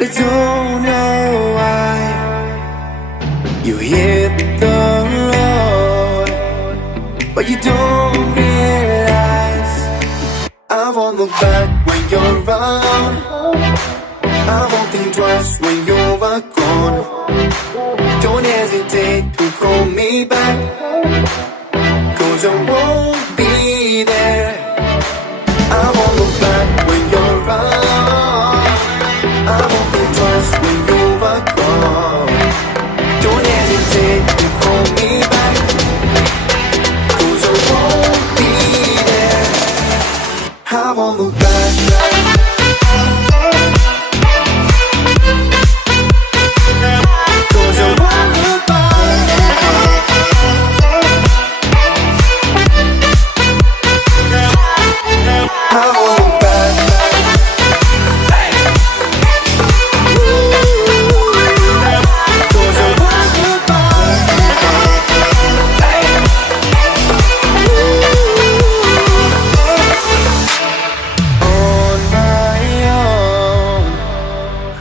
I don't know why you hit the road, but you don't realize I won't look back when you're around. I won't think twice when you're gone. Don't hesitate to call me back, 'cause I won't be there. I won't look back when you're around. I won't think twice when you're gone. Don't hesitate to call me back, 'cause I won't be there. I won't look back.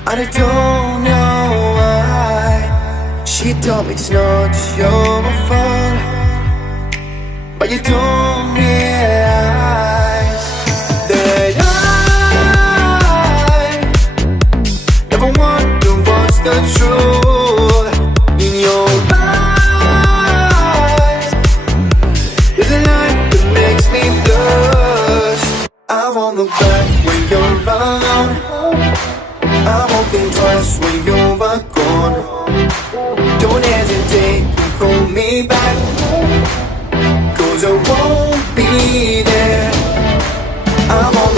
I don't know why she told me it's not your fault, but you don't realize that I never wonder what's the truth in your eyes. There's a light that makes me blush. I won't look back when you're around. I won't think twice when you're gone. Don't hesitate to call me back, 'cause I won't be there. I won't